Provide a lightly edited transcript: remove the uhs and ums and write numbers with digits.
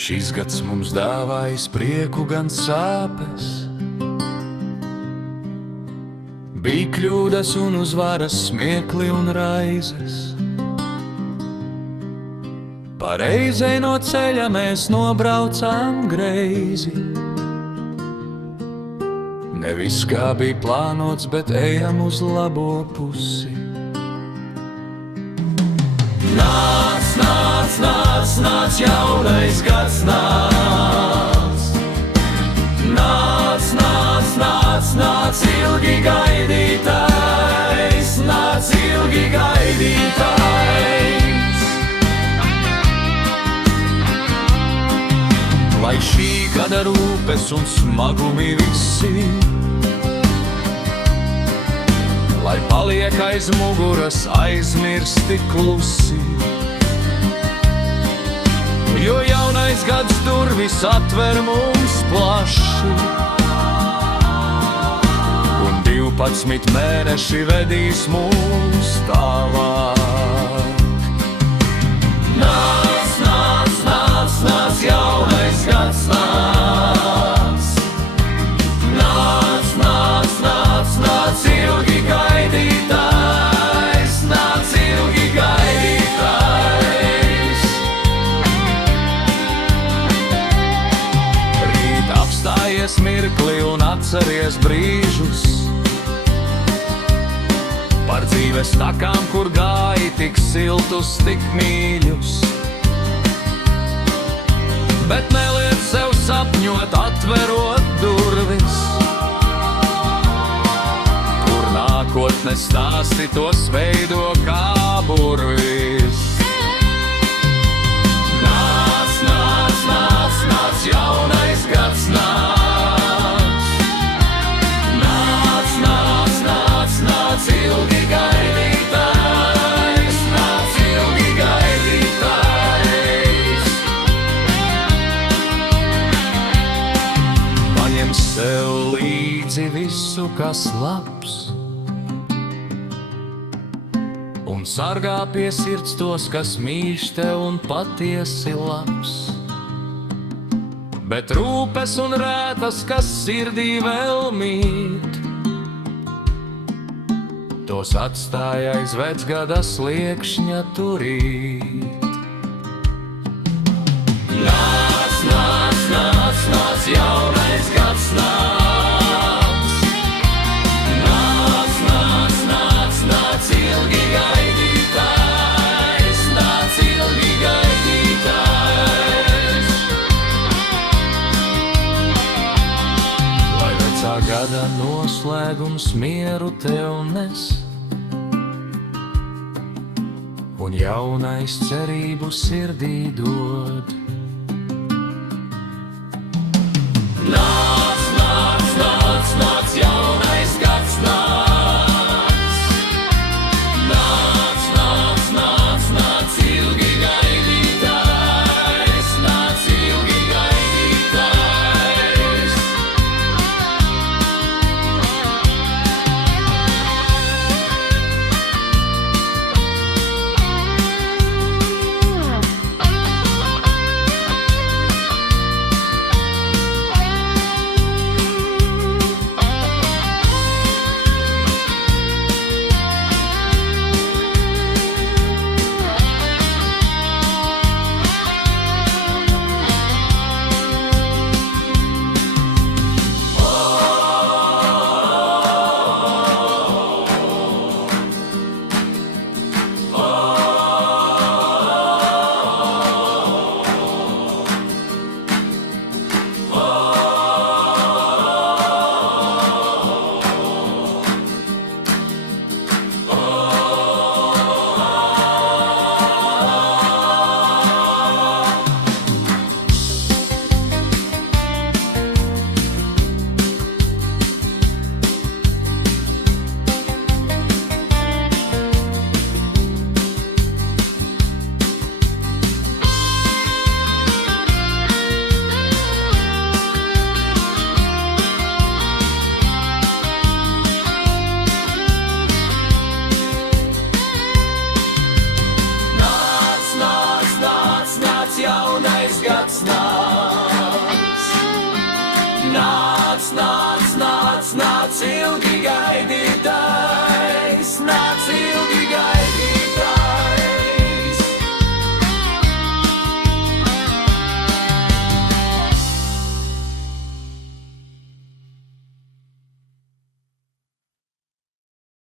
Šis gads mums dāvājis prieku gan sāpes, bija kļūdas un uzvaras, smiekli un raizes. Pareizei no ceļa mēs nobraucām greizi. Ne viss kā bija plānots, bet ejam uz labo pusi. Nāc, nāc, nāc, nāc, jaunais gads nāc. Nāc, nāc, nāc, nāc, ilgi gaidītais, nāc, ilgi gaidītais. Lai šī gada rūpes un smagumi visi, lai paliek aiz muguras, aizmirsti klusi. Jo jaunais gads durvis atver mums plaši, un 12 mēneši vedīs mūs tālāk. Nāc, nāc, nāc, nāc, jaunais gads nāc. Nāc, nāc, nāc, nāc, ilgi gaidītais, nāc, ilgi gaidītais. Rīt apstājies mirkli un atceries brīžus par dzīves takām, kur gāji tik siltus, tik mīļus. Bet neliec sev sapņot, atverot durvis, kur nākotne stāsti tos veido kā burvis. Nāc, nāc, nāc, nāc, jaunais gads nāc. Nāc, nāc, nāc, nāc, ilgi gaidītais, nāc, ilgi gaidītais. Paņem sev līdzi visu, kas labs, un sargā pie sirds tos, kas mīl tev un patiesi labs. Bet rūpes un rētas, kas sirdī vēl mīt, tos atstāja aiz vecgada sliekšņa turīt. Nāc, nāc, nāc, nāc, jaunais gads nāc. Nāc, nāc, nāc, nāc, ilgi gaidītais, nāc, ilgi gaidītais. Lai vecā gada noslēgums mieru tev nes, un jaunais cerību sirdī dod. Nāc, nāc, nāc, nāc, jaunais gads nāc. Nāc, nāc, nāc, nāc, ilgi gaidītais, nāc, ilgi gaidītais. ilgi gaidi